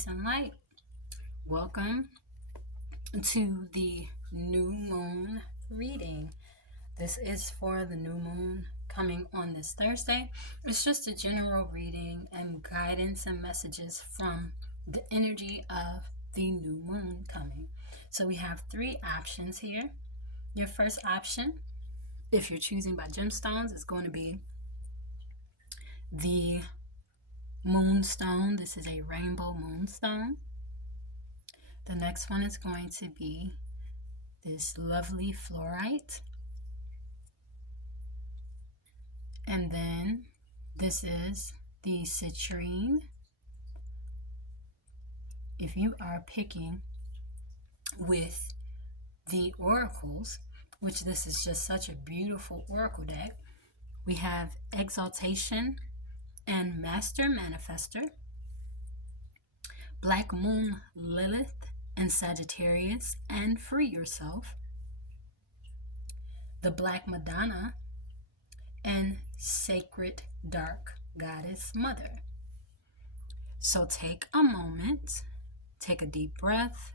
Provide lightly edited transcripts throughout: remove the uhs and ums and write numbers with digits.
peace, and light. Welcome to the new moon reading. This is for the new moon coming on this Thursday. It's just a general reading and guidance and messages from the energy of the new moon coming. So we have three options here. Your first option, if you're choosing by gemstones, is going to be the Moonstone. This is a rainbow moonstone. The next one is going to be this lovely fluorite. And then this is the citrine. If you are picking with the oracles, which this is just such a beautiful oracle deck, we have Exaltation and Master Manifester, Black Moon Lilith and Sagittarius and Free Yourself, the Black Madonna, and Sacred Dark Goddess Mother. So take a moment, take a deep breath,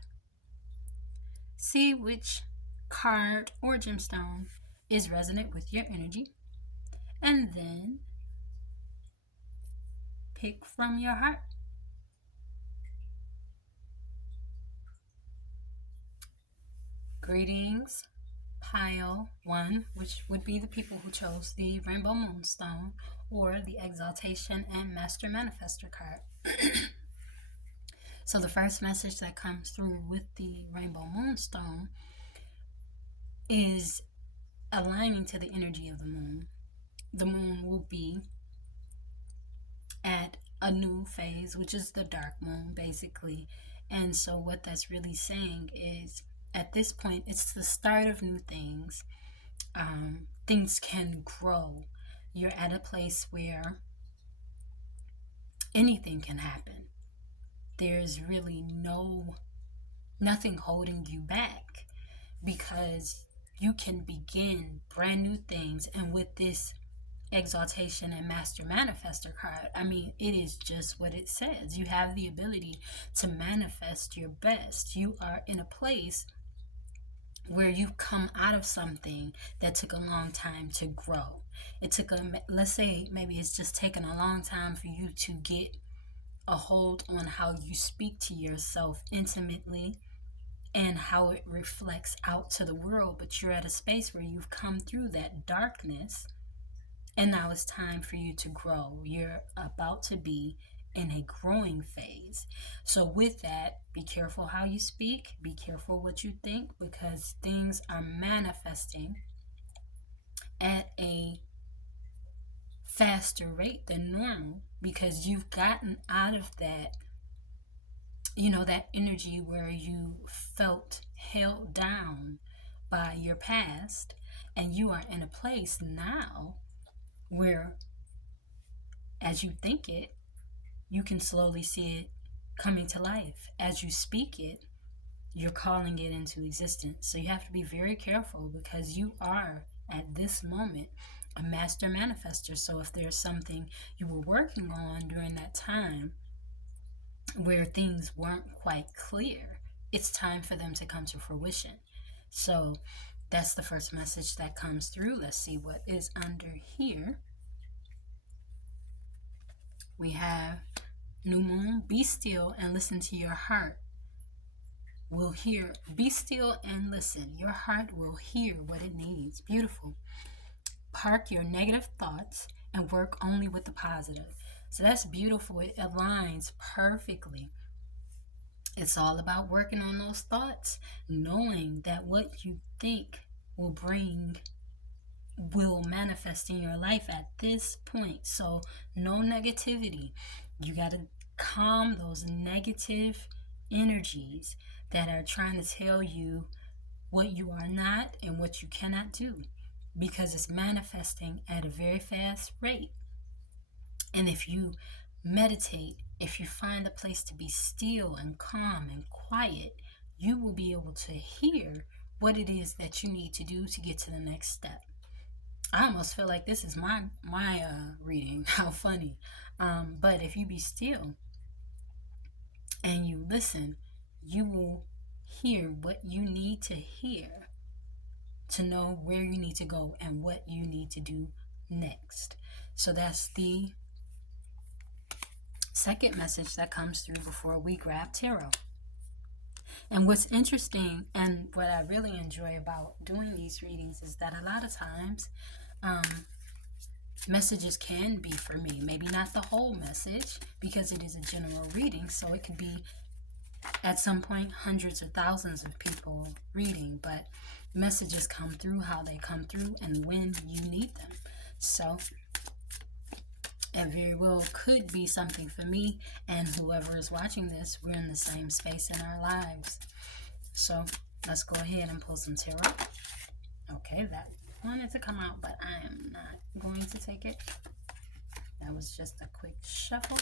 see which card or gemstone is resonant with your energy, and then pick from your heart. Greetings, pile 1, which would be the people who chose the Rainbow Moonstone or the Exaltation and Master Manifester card. So the first message that comes through with the Rainbow Moonstone is aligning to the energy of the moon. The moon will be at a new phase, which is the dark moon, basically. And so what that's really saying is, at this point, it's the start of new things. Things can grow. You're at a place where anything can happen. There's really nothing holding you back, because you can begin brand new things. And with this Exaltation and Master Manifester card, I mean, it is just what it says. You have the ability to manifest your best. You are in a place where you've come out of something that took a long time to grow. It took let's say maybe it's just taken a long time for you to get a hold on how you speak to yourself intimately and how it reflects out to the world. But you're at a space where you've come through that darkness, and now it's time for you to grow. You're about to be in a growing phase. So with that, be careful how you speak, be careful what you think, because things are manifesting at a faster rate than normal, because you've gotten out of that, that energy where you felt held down by your past, and you are in a place now where, as you think it, you can slowly see it coming to life. As you speak it, you're calling it into existence. So you have to be very careful, because you are, at this moment, a master manifester. So if there's something you were working on during that time where things weren't quite clear, it's time for them to come to fruition. So that's the first message that comes through. Let's see what is under here. We have new moon, be still and listen to your heart. Will hear, be still and listen. Your heart will hear what it needs. Beautiful. Park your negative thoughts and work only with the positive. So that's beautiful. It aligns perfectly. It's all about working on those thoughts, knowing that what you think will manifest in your life at this point. So no negativity. You got to calm those negative energies that are trying to tell you what you are not and what you cannot do, because it's manifesting at a very fast rate. And if you meditate, if you find a place to be still and calm and quiet, you will be able to hear what it is that you need to do to get to the next step. I almost feel like this is my reading. How funny. But if you be still and you listen, you will hear what you need to hear to know where you need to go and what you need to do next. So that's the second message that comes through before we grab tarot. And what's interesting and what I really enjoy about doing these readings is that a lot of times messages can be for me. Maybe not the whole message because it is a general reading, so it could be at some point hundreds or thousands of people reading, but messages come through how they come through and when you need them. So it very well could be something for me, and whoever is watching this, we're in the same space in our lives. So let's go ahead and pull some tarot. Okay, that wanted to come out, but I am not going to take it. That was just a quick shuffle.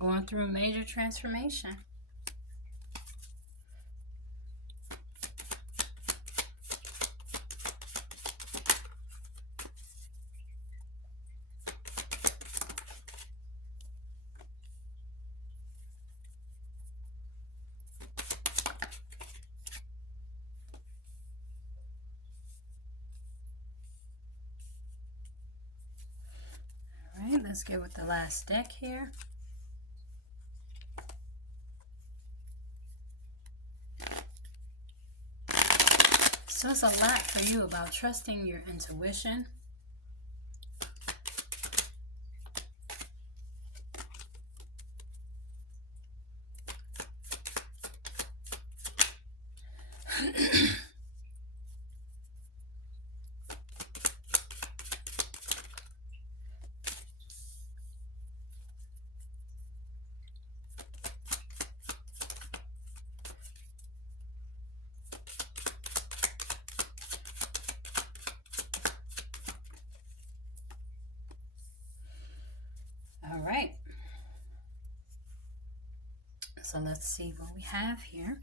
Going through a major transformation. All right, let's get with the last deck here. So it's a lot for you about trusting your intuition. All right. So let's see what we have here.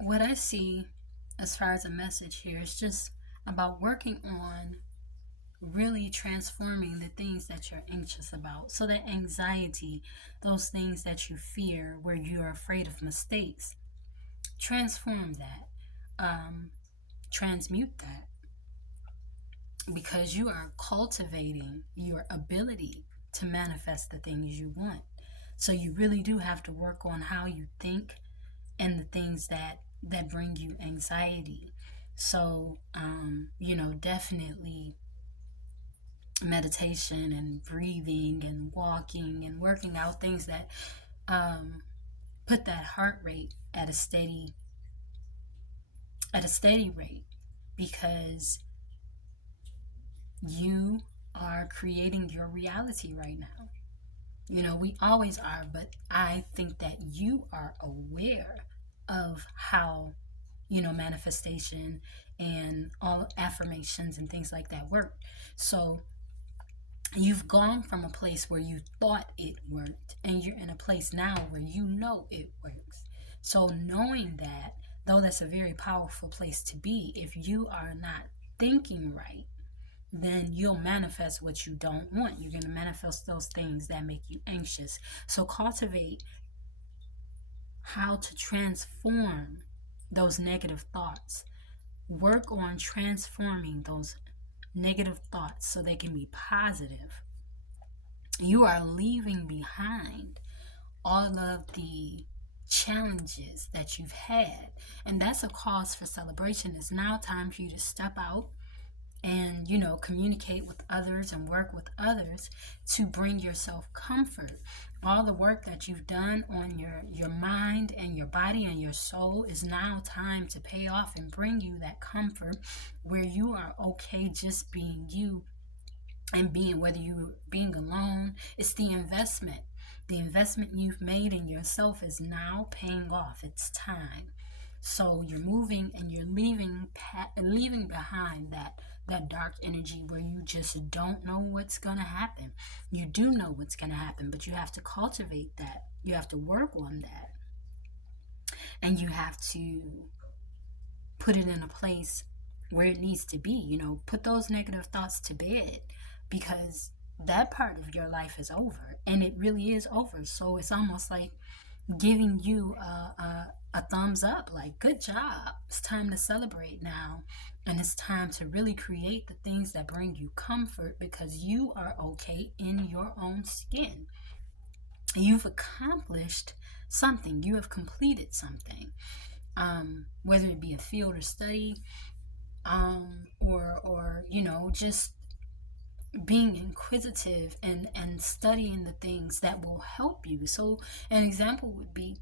What I see as far as a message here is just about working on really transforming the things that you're anxious about. So that anxiety, those things that you fear, where you're afraid of mistakes, transform that, transmute that, because you are cultivating your ability to manifest the things you want. So you really do have to work on how you think and the things that bring you anxiety. So definitely meditation and breathing and walking and working out things that put that heart rate at a steady rate, because you are creating your reality right now. We always are, but I think that you are aware of how manifestation and all affirmations and things like that work. So you've gone from a place where you thought it worked, and you're in a place now where you know it works. So knowing that, though that's a very powerful place to be, if you are not thinking right, then you'll manifest what you don't want. You're going to manifest those things that make you anxious. So cultivate how to transform those negative thoughts. Work on transforming those negative thoughts so they can be positive. You are leaving behind all of the challenges that you've had, and that's a cause for celebration. It's now time for you to step out and communicate with others and work with others to bring yourself comfort. All the work that you've done on your mind and your body and your soul is now time to pay off and bring you that comfort where you are okay just being you, and being, whether you being alone. It's the investment you've made in yourself is now paying off. It's time. So you're moving and you're leaving behind that dark energy where you just don't know what's going to happen. You do know what's going to happen, but you have to cultivate that. You have to work on that. And you have to put it in a place where it needs to be. Put those negative thoughts to bed, because that part of your life is over, and it really is over. So it's almost like giving you a thumbs up, like, good job. It's time to celebrate now, and it's time to really create the things that bring you comfort, because you are okay in your own skin. You've accomplished something. You have completed something, whether it be a field or study, or just being inquisitive and studying the things that will help you. So an example would be,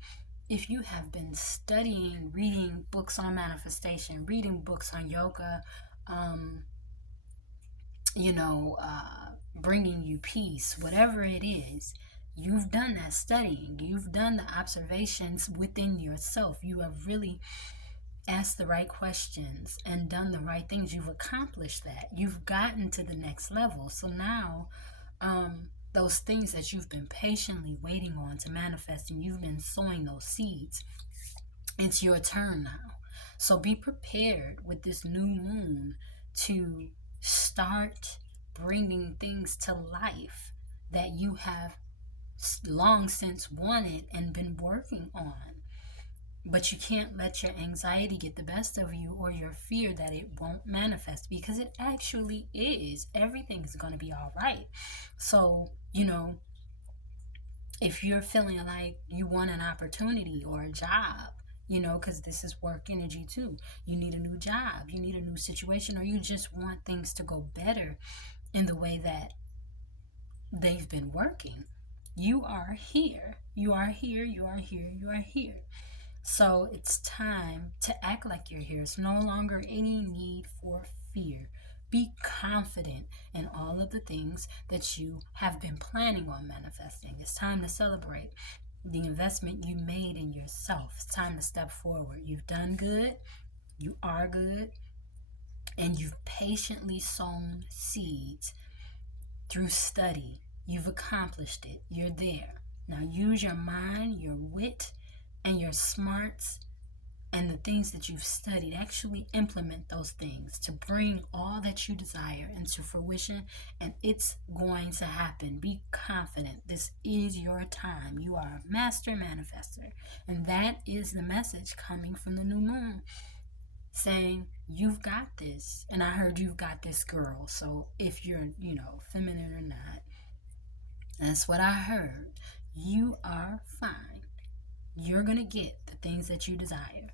if you have been studying, reading books on manifestation, reading books on yoga, bringing you peace, whatever it is, you've done that studying, you've done the observations within yourself, you have really asked the right questions and done the right things. You've accomplished that. You've gotten to the next level. So now, those things that you've been patiently waiting on to manifest, and you've been sowing those seeds, it's your turn now. So be prepared with this new moon to start bringing things to life that you have long since wanted and been working on. But you can't let your anxiety get the best of you, or your fear that it won't manifest, because it actually is. Everything's going to be all right. So, if you're feeling like you want an opportunity or a job, because this is work energy too. You need a new job, you need a new situation, or you just want things to go better in the way that they've been working. You are here. You are here. You are here. You are here. So it's time to act like you're here. It's no longer any need for fear. Be confident in all of the things that you have been planning on manifesting. It's time to celebrate the investment you made in yourself. It's time to step forward. You've done good. You are good. And you've patiently sown seeds through study. You've accomplished it. You're there. Now use your mind, your wit, and your smarts, and the things that you've studied. Actually implement those things to bring all that you desire into fruition, and it's going to happen. Be confident. This is your time. You are a master manifester, and that is the message coming from the new moon, saying you've got this. And I heard you've got this, girl. So if you're feminine or not, that's what I heard. You are fine. You're going to get the things that you desire.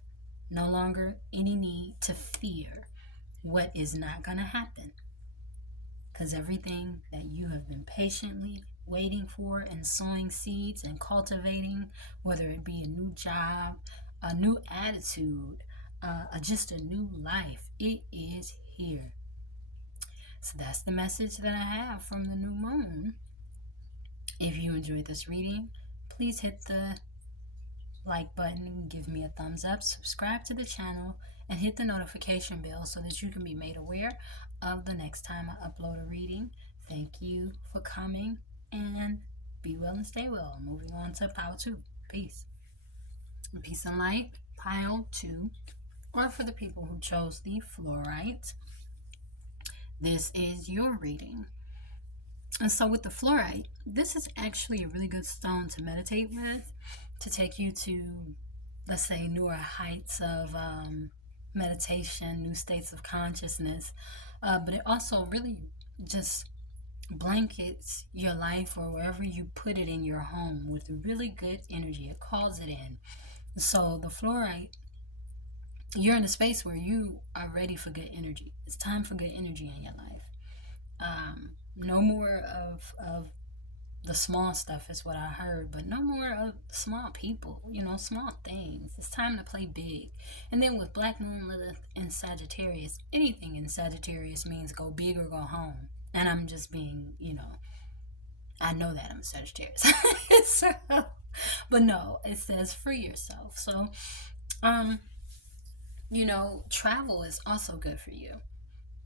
No longer any need to fear what is not going to happen. Because everything that you have been patiently waiting for and sowing seeds and cultivating, whether it be a new job, a new attitude, just a new life, it is here. So that's the message that I have from the new moon. If you enjoyed this reading, please hit the like button and give me a thumbs up, subscribe to the channel, and hit the notification bell so that you can be made aware of the next time I upload a reading. Thank you for coming, and be well and stay well. Moving on to pile 2. Peace. Peace and light, pile 2, or for the people who chose the fluorite, this is your reading. And so with the fluorite, this is actually a really good stone to meditate with, to take you to let's say, newer heights of meditation, new states of consciousness. But it also really just blankets your life or wherever you put it in your home with really good energy. It calls it in. So the fluorite, you're in a space where you are ready for good energy. It's time for good energy in your life. No more of the small stuff is what I heard, but no more of small people, small things. It's time to play big. And then with Black Moon, Lilith, and Sagittarius, anything in Sagittarius means go big or go home. And I'm just being, I know that I'm a Sagittarius. So, but no, it says free yourself. So, um, travel is also good for you.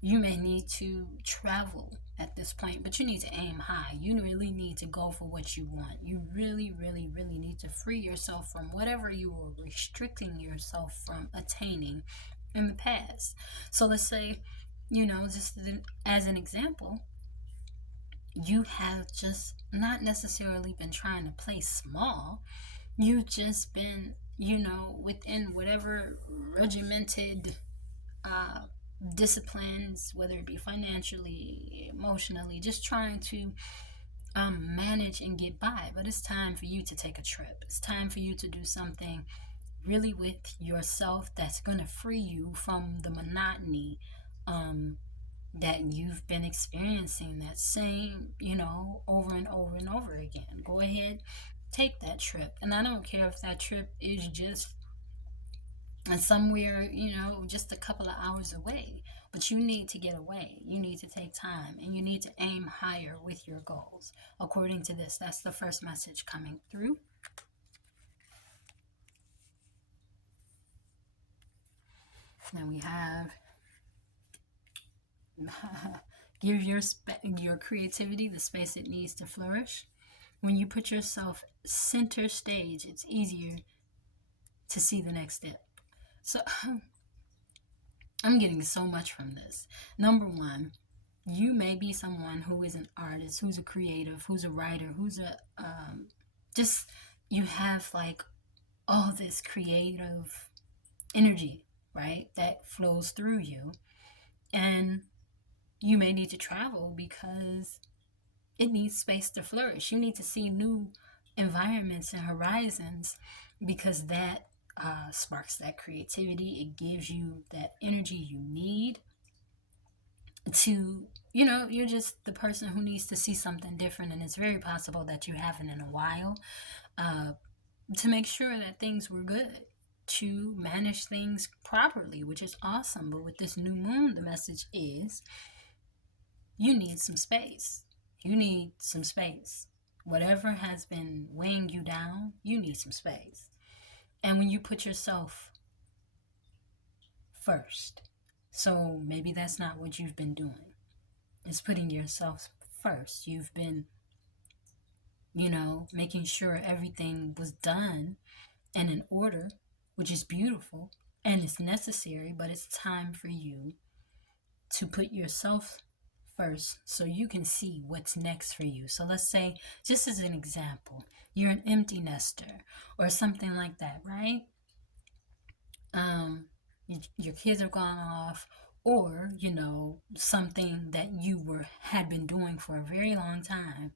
You may need to travel at this point, but you need to aim high. You really need to go for what you want. You really, really, really need to free yourself from whatever you were restricting yourself from attaining in the past. So let's say, just as an example, you have just not necessarily been trying to play small. You've just been, within whatever regimented uh, disciplines, whether it be financially, emotionally, just trying to manage and get by. But it's time for you to take a trip. It's time for you to do something really with yourself that's going to free you from the monotony that you've been experiencing, that same, over and over and over again. Go ahead, take that trip. And I don't care if that trip is just somewhere, just a couple of hours away. But you need to get away. You need to take time and you need to aim higher with your goals. According to this, that's the first message coming through. Then we have give your creativity the space it needs to flourish. When you put yourself center stage, it's easier to see the next step. So I'm getting so much from this. Number one, you may be someone who is an artist, who's a creative, who's a writer, who's a just, you have like all this creative energy, right, that flows through you. And you may need to travel because it needs space to flourish. You need to see new environments and horizons because that sparks that creativity. It gives you that energy you need to, you're just the person who needs to see something different. And it's very possible that you haven't in a while, to make sure that things were good, to manage things properly, which is awesome. But with this new moon, the message is you need some space. You need some space. Whatever has been weighing you down, you need some space. And when you put yourself first, so maybe that's not what you've been doing. It's putting yourself first. You've been, making sure everything was done and in order, which is beautiful and it's necessary, but it's time for you to put yourself first so you can see what's next for you. So let's say, just as an example, you're an empty nester or something like that, right? Your kids have gone off, or something that you had been doing for a very long time,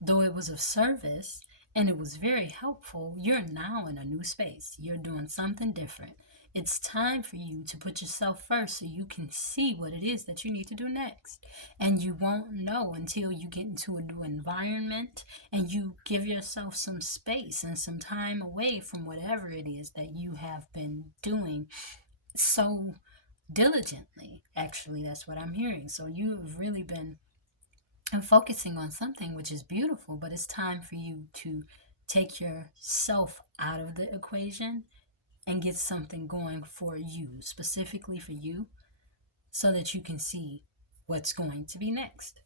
though it was of service and it was very helpful. You're now in a new space. You're doing something different. It's time for you to put yourself first so you can see what it is that you need to do next. And you won't know until you get into a new environment and you give yourself some space and some time away from whatever it is that you have been doing so diligently. Actually, that's what I'm hearing. So you've really been focusing on something, which is beautiful, but it's time for you to take yourself out of the equation and get something going for you, specifically for you, so that you can see what's going to be next.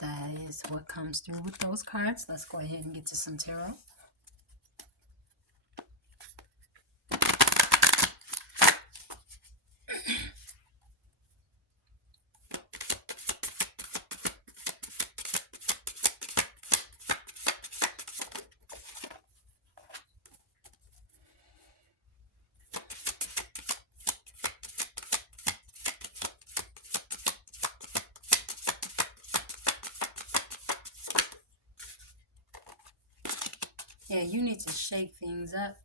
That is what comes through with those cards. Let's go ahead and get to some tarot. Yeah, you need to shake things up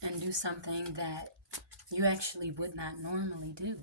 and do something that you actually would not normally do.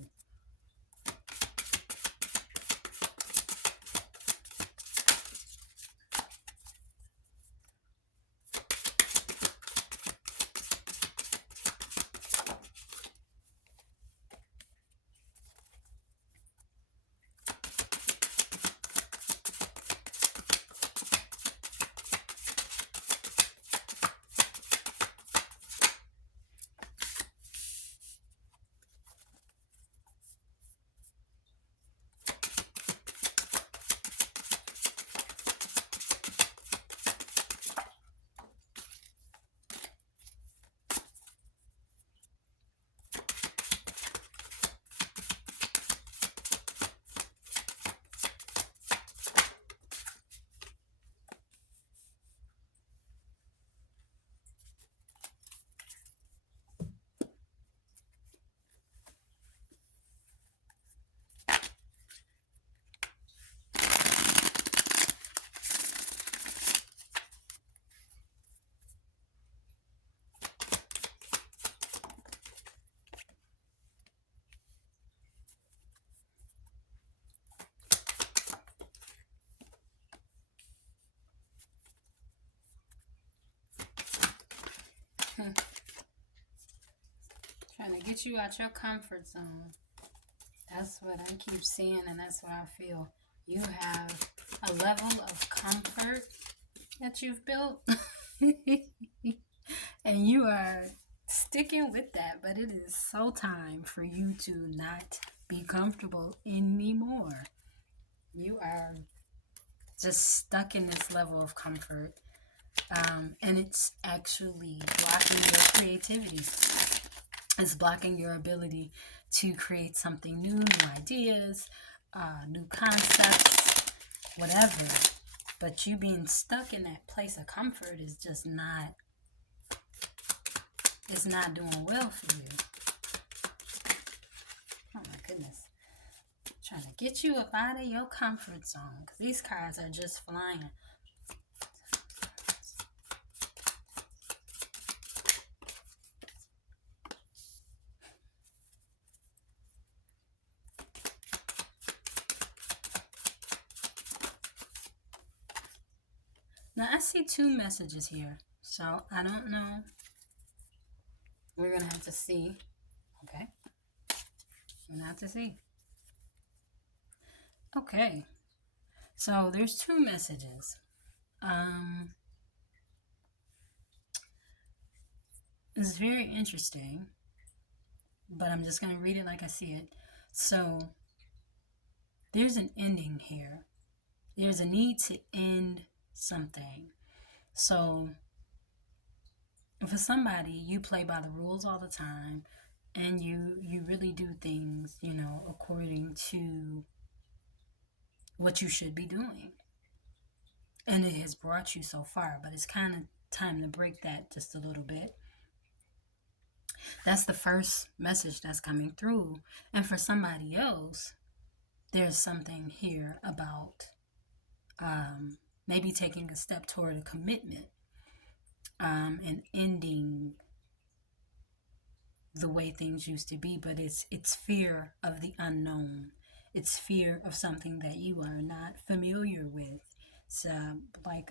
Trying to get you out your comfort zone. That's what I keep seeing, and that's what I feel. You have a level of comfort that you've built, and you are sticking with that, but it is so time for you to not be comfortable anymore. You are just stuck in this level of comfort, and it's actually blocking your creativity. It's blocking your ability to create something new, new ideas, new concepts, whatever. But you being stuck in that place of comfort is just not, it's not doing well for you. Oh my goodness. Trying to get you up out of your comfort zone, because these cards are just flying. Now I see two messages here, so I don't know. We're going to have to see. Okay. We're going to have to see. Okay. So there's two messages. It's very interesting, but I'm just going to read it like I see it. So there's an ending here. There's a need to end something. So for somebody, you play by the rules all the time, and you really do things, according to what you should be doing. And it has brought you so far, but it's kind of time to break that just a little bit. That's the first message that's coming through. And for somebody else, there's something here about maybe taking a step toward a commitment, and ending the way things used to be. But it's fear of the unknown. It's fear of something that you are not familiar with. It's like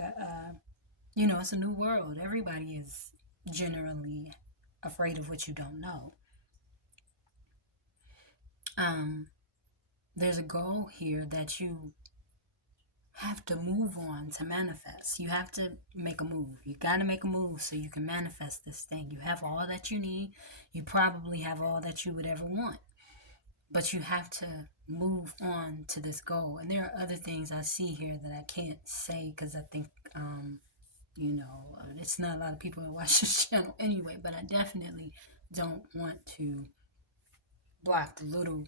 it's a new world. Everybody is generally afraid of what you don't know. There's a goal here that you have to move on to manifest. You have to make a move. You got to make a move so you can manifest this thing. You have all that you need. You probably have all that you would ever want. But you have to move on to this goal. And there are other things I see here that I can't say because I think, it's not a lot of people that watch this channel anyway. But I definitely don't want to block the little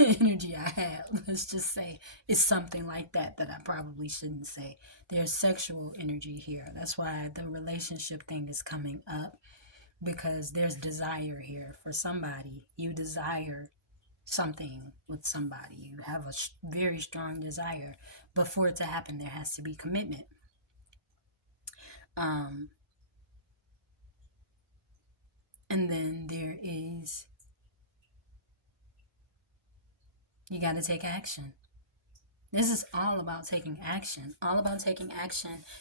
energy I have. Let's just say it's something like that I probably shouldn't say. There's sexual energy here. That's why the relationship thing is coming up, because there's desire here for somebody. You desire something with somebody. You have a very strong desire, but for it to happen, there has to be commitment. And then there is, you got to take action. This is all about taking action,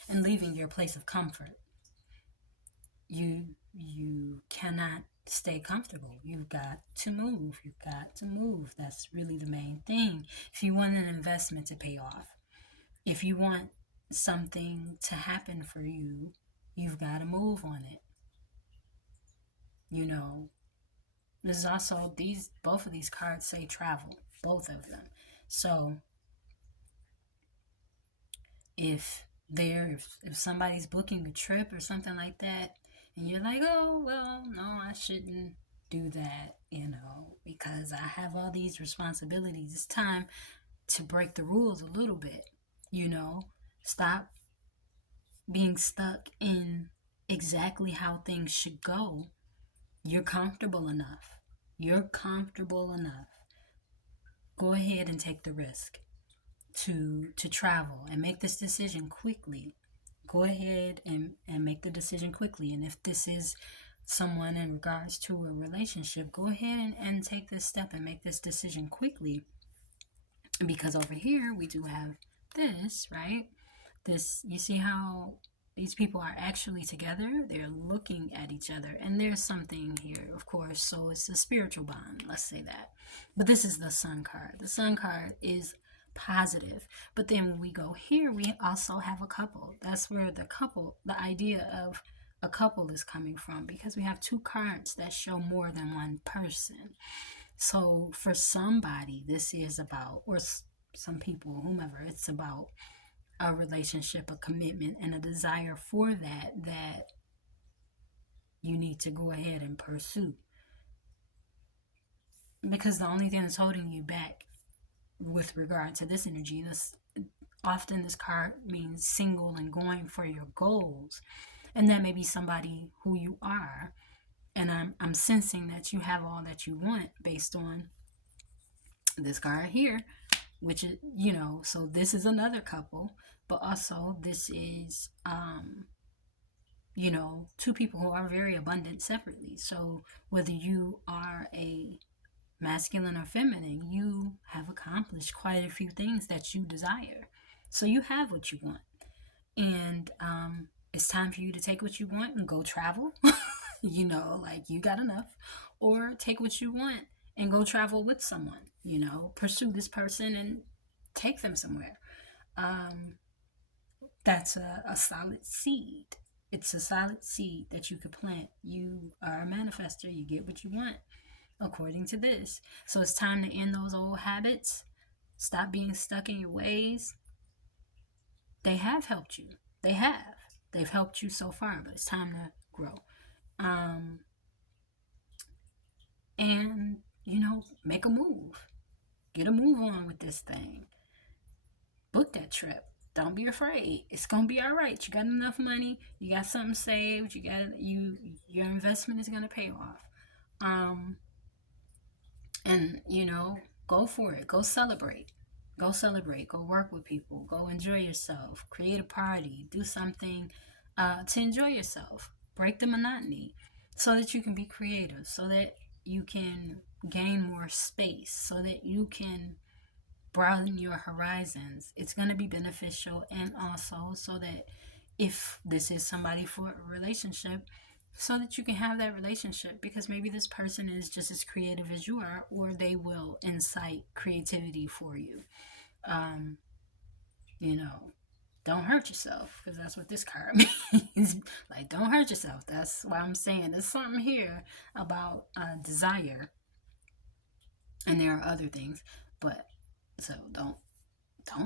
and leaving your place of comfort. You cannot stay comfortable. You've got to move. That's really the main thing. If you want an investment to pay off, if you want something to happen for you, you've got to move on it. You know, there's also both of these cards say travel, both of them. So if somebody's booking a trip or something like that, and you're like, oh well, no, I shouldn't do that, because I have all these responsibilities. It's time to break the rules a little bit. Stop being stuck in exactly how things should go. You're comfortable enough. Go ahead and take the risk to travel and make this decision quickly. Go ahead and make the decision quickly. And if this is someone in regards to a relationship, go ahead and take this step and make this decision quickly. Because over here we do have this, right? This, you see how these people are actually together? They're looking at each other, and there's something here, of course. So it's a spiritual bond, let's say that. But this is the Sun card. The Sun card is positive. But then when we go here, we also have a couple. That's where the idea of a couple is coming from, because we have two cards that show more than one person. So for somebody, this is about, or some people, whomever, it's about a relationship, a commitment, and a desire for that you need to go ahead and pursue. Because the only thing that's holding you back with regard to this energy, often this card means single and going for your goals. And that may be somebody who you are. And I'm sensing that you have all that you want based on this card here, which is, so this is another couple, but also this is, two people who are very abundant separately. So whether you are a masculine or feminine, you have accomplished quite a few things that you desire. So you have what you want. And it's time for you to take what you want and go travel. Like you got enough. Or take what you want and go travel with someone. Pursue this person and take them somewhere. That's a solid seed. It's a solid seed that you could plant. You are a manifester. You get what you want, according to this. So it's time to end those old habits. Stop being stuck in your ways. They have helped you. They've helped you so far, but it's time to grow. And make a move. Get a move on with this thing. Book that trip. Don't be afraid. It's gonna be all right. You got enough money. You got something saved. Your investment is gonna pay off. And go for it. Go celebrate. Go celebrate. Go work with people. Go enjoy yourself. Create a party. Do something to enjoy yourself. Break the monotony so that you can be creative. So that you can gain more space. So that you can broaden your horizons. It's going to be beneficial, and also so that if this is somebody for a relationship, so that you can have that relationship, because maybe this person is just as creative as you are, or they will incite creativity for you. Don't hurt yourself, because that's what this card means. Like, don't hurt yourself. That's why I'm saying there's something here about desire, and there are other things, but so don't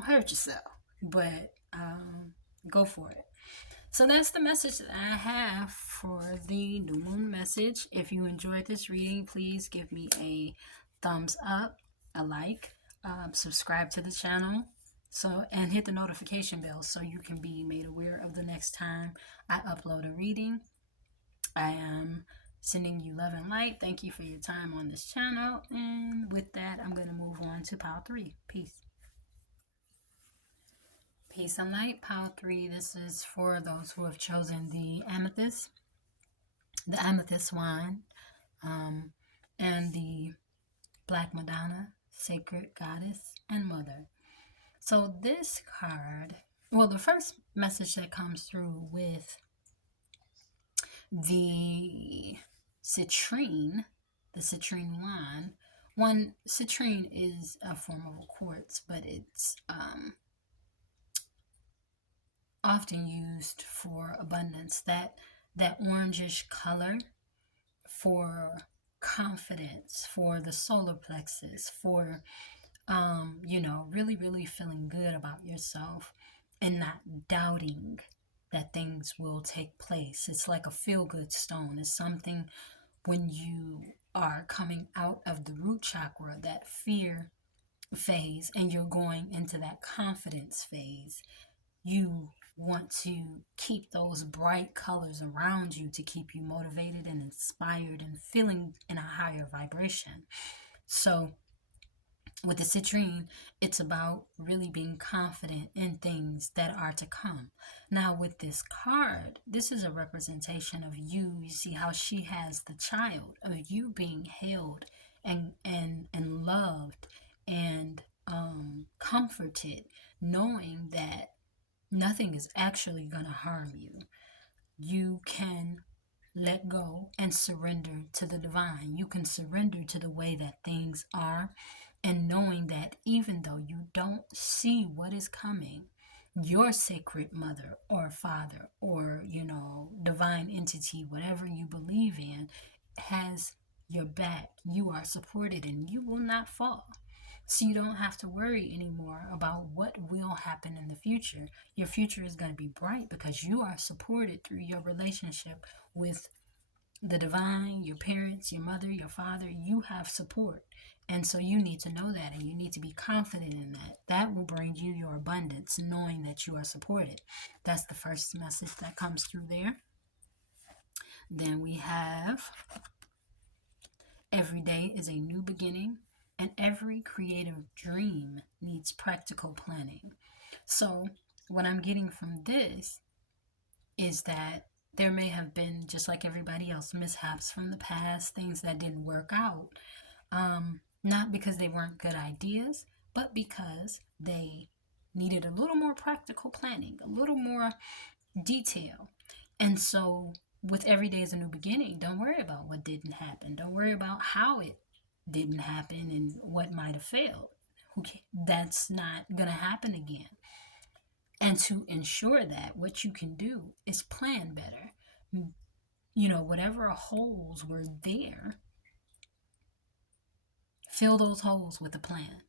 hurt yourself, but go for it. So that's the message that I have for the new moon message. If you enjoyed this reading, please give me a thumbs up, a like, subscribe to the channel, and hit the notification bell so you can be made aware of the next time I upload a reading. I am sending you love and light. Thank you for your time on this channel. And with that, I'm going to move on to pile 3. Peace. Peace and light, pile 3. This is for those who have chosen the amethyst wine, and the Black Madonna, sacred goddess and mother. So this card, well, the first message that comes through with the citrine wine. Citrine is a form of a quartz, but it's often used for abundance. That orangish color for confidence, for the solar plexus, for really, really feeling good about yourself and not doubting that things will take place. It's like a feel-good stone. It's something when you are coming out of the root chakra, that fear phase, and you're going into that confidence phase. You want to keep those bright colors around you to keep you motivated and inspired and feeling in a higher vibration. So with the citrine, it's about really being confident in things that are to come. Now with this card, this is a representation of you. You see how she has the child of you being held and loved and comforted, knowing that nothing is actually going to harm you. You can let go and surrender to the divine. You can surrender to the way that things are, and knowing that even though you don't see what is coming, your sacred mother or father or, divine entity, whatever you believe in, has your back. You are supported and you will not fall. So you don't have to worry anymore about what will happen in the future. Your future is going to be bright because you are supported through your relationship with the divine, your parents, your mother, your father. You have support. And so you need to know that, and you need to be confident in that. That will bring you your abundance, knowing that you are supported. That's the first message that comes through there. Then we have, every day is a new beginning, and every creative dream needs practical planning. So what I'm getting from this is that there may have been, just like everybody else, mishaps from the past, things that didn't work out. Not because they weren't good ideas, but because they needed a little more practical planning, a little more detail. And so with every day is a new beginning, don't worry about what didn't happen. Don't worry about how it didn't happen and what might have failed. That's not going to happen again. And to ensure that, what you can do is plan better. Whatever holes were there, fill those holes with a plan.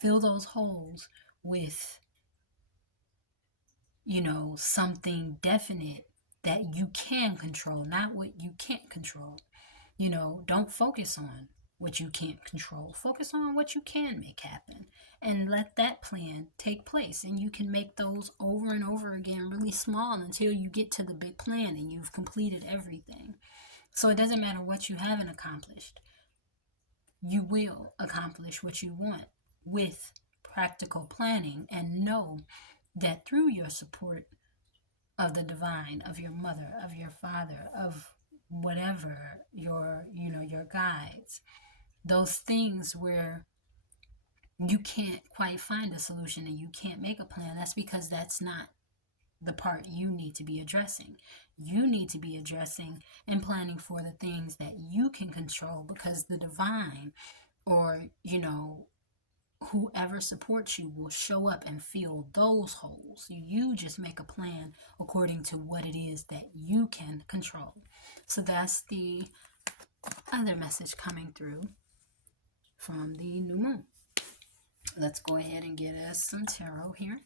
Fill those holes with, something definite that you can control, not what you can't control. Don't focus on what you can't control. Focus on what you can make happen, and let that plan take place. And you can make those over and over again, really small, until you get to the big plan and you've completed everything. So it doesn't matter what you haven't accomplished. You will accomplish what you want with practical planning, and know that through your support of the divine, of your mother, of your father, of whatever, your guides, those things where you can't quite find a solution and you can't make a plan, that's because that's not the part you need to be addressing. You need to be addressing and planning for the things that you can control, because the divine, or whoever supports you, will show up and fill those holes. You just make a plan according to what it is that you can control. So that's the other message coming through from the new moon. Let's go ahead and get us some tarot here.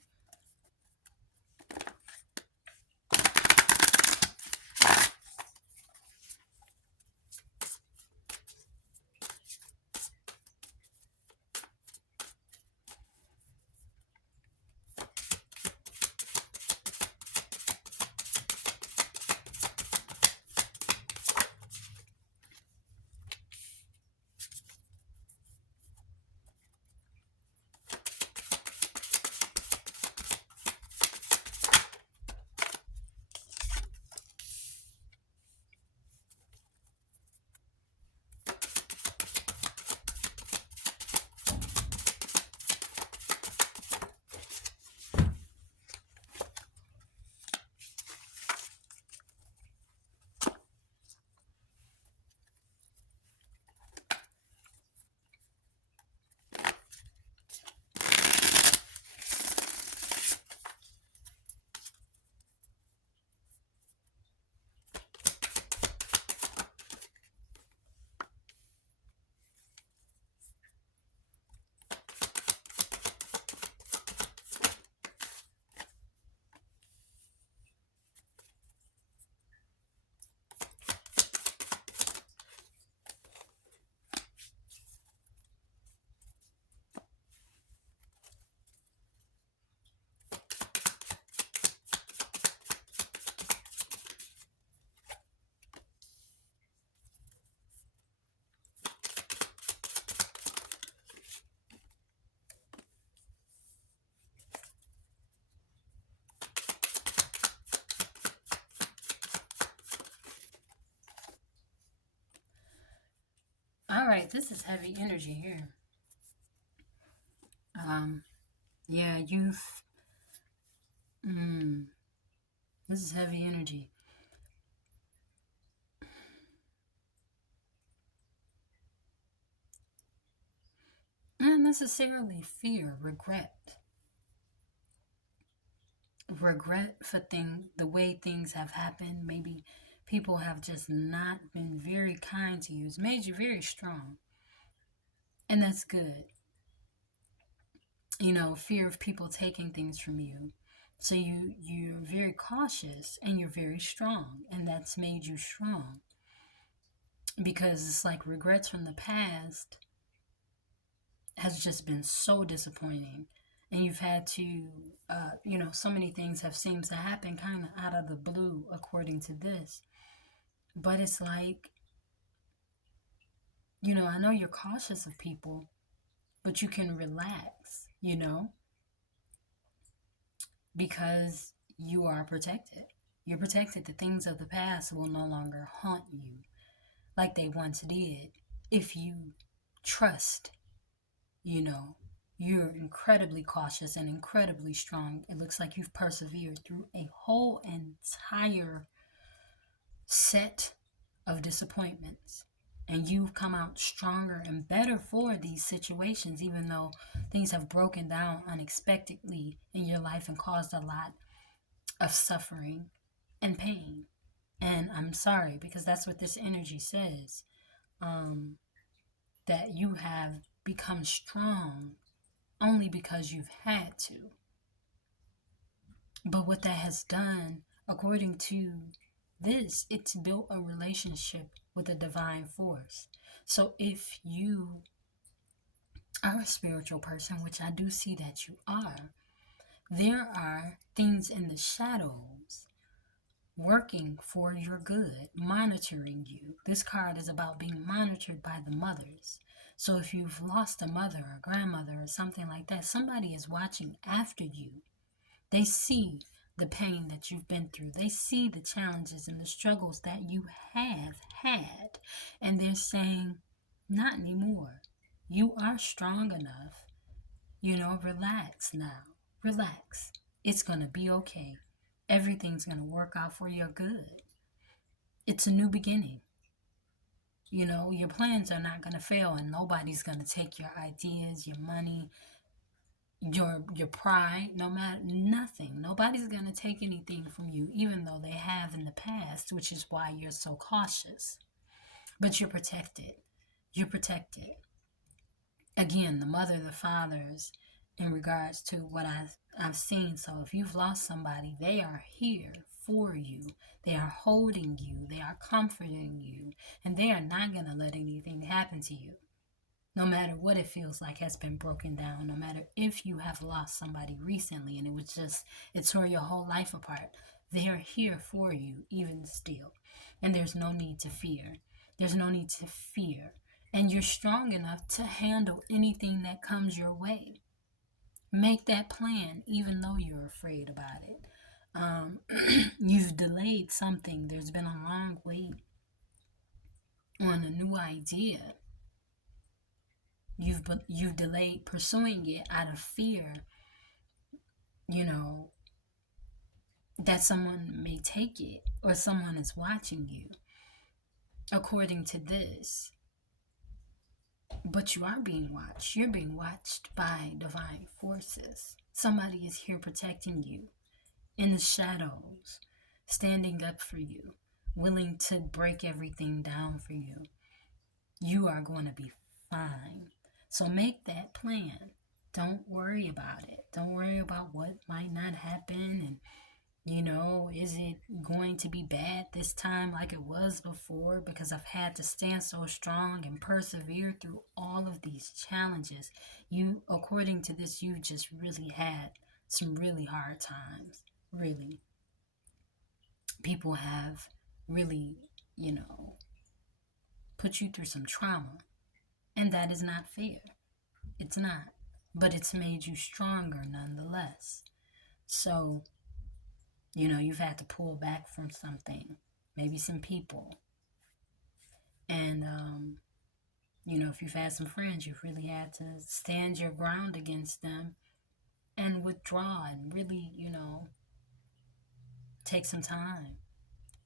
All right, this is heavy energy here. Yeah, youth. This is heavy energy. Not necessarily fear, regret. Regret for the way things have happened. Maybe people have just not been very kind to you. It's made you very strong. And that's good. Fear of people taking things from you. So you're very cautious and you're very strong, and that's made you strong. Because it's like regrets from the past has just been so disappointing. And you've had to, so many things have seemed to happen kind of out of the blue, according to this. But it's like, I know you're cautious of people, but you can relax, because you are protected. You're protected. The things of the past will no longer haunt you like they once did if you trust, you know. You're incredibly cautious and incredibly strong. It looks like you've persevered through a whole entire set of disappointments. And you've come out stronger and better for these situations, even though things have broken down unexpectedly in your life and caused a lot of suffering and pain. And I'm sorry, because that's what this energy says, that you have become strong only because you've had to. But what that has done, according to this, it's built a relationship with a divine force. So if you are a spiritual person, which I do see that you are, there are things in the shadows working for your good, monitoring you. This card is about being monitored by the mothers. So if you've lost a mother or a grandmother or something like that, somebody is watching after you. They see the pain that you've been through. They see the challenges and the struggles that you have had. And they're saying, not anymore. You are strong enough. Relax now. Relax. It's going to be okay. Everything's going to work out for your good. It's a new beginning. Your plans are not going to fail, and nobody's going to take your ideas, your money, your pride, no matter nothing. Nobody's going to take anything from you, even though they have in the past, which is why you're so cautious. But you're protected. You're protected. Again, the mother, the fathers, in regards to what I've seen. So if you've lost somebody, they are here for you. They are holding you. They are comforting you. And they are not going to let anything happen to you. No matter what it feels like has been broken down, no matter if you have lost somebody recently and it tore your whole life apart, they are here for you even still. And there's no need to fear. There's no need to fear. And you're strong enough to handle anything that comes your way. Make that plan even though you're afraid about it. You've delayed something. There's been a long wait on a new idea. You've delayed pursuing it out of fear, that someone may take it or someone is watching you, according to this. But you are being watched. You're being watched by divine forces. Somebody is here protecting you in the shadows, standing up for you, willing to break everything down for you. You are going to be fine. So make that plan. Don't worry about it. Don't worry about what might not happen. And, is it going to be bad this time like it was before? Because I've had to stand so strong and persevere through all of these challenges. According to this, you just really had some really hard times. Really. People have really, put you through some trauma. And that is not fair. It's not. But it's made you stronger nonetheless. So, you've had to pull back from something, maybe some people. And, if you've had some friends, you've really had to stand your ground against them and withdraw and really, take some time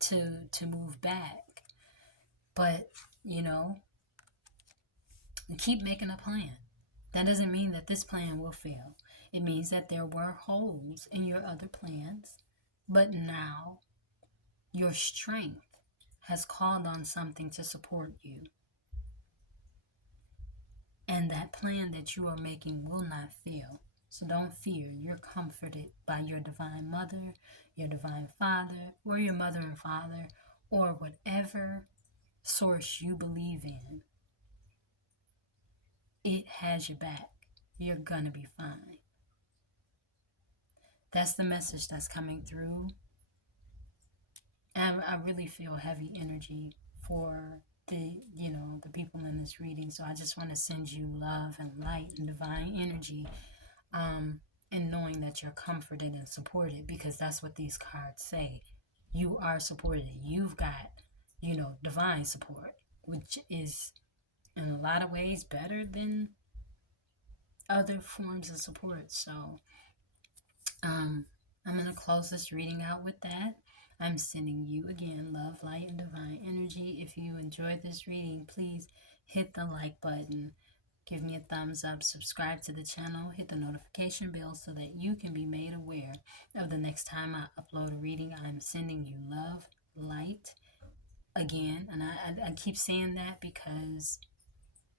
to move back. But, you know, keep making a plan. That doesn't mean that this plan will fail. It means that there were holes in your other plans, but now your strength has called on something to support you. And that plan that you are making will not fail. So don't fear. You're comforted by your divine mother, your divine father, or your mother and father, or whatever source you believe in. It has your back. You're gonna be fine. That's the message that's coming through. And I really feel heavy energy for the people in this reading. So I just want to send you love and light and divine energy, and knowing that you're comforted and supported, because that's what these cards say. You are supported. You've got, divine support, which is in a lot of ways better than other forms of support. So I'm going to close this reading out with that. I'm sending you again love, light, and divine energy. If you enjoyed this reading, please hit the like button, give me a thumbs up, subscribe to the channel, hit the notification bell so that you can be made aware of the next time I upload a reading. I'm sending you love, light, again, and I keep saying that because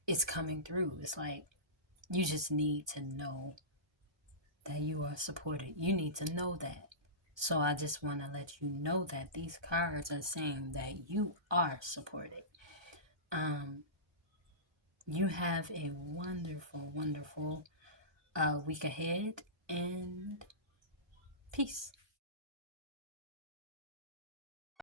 it's coming through. It's like you just need to know that you are supported. You need to know that. So I just want to let you know that these cards are saying that you are supported. You have a wonderful, wonderful week ahead, and peace.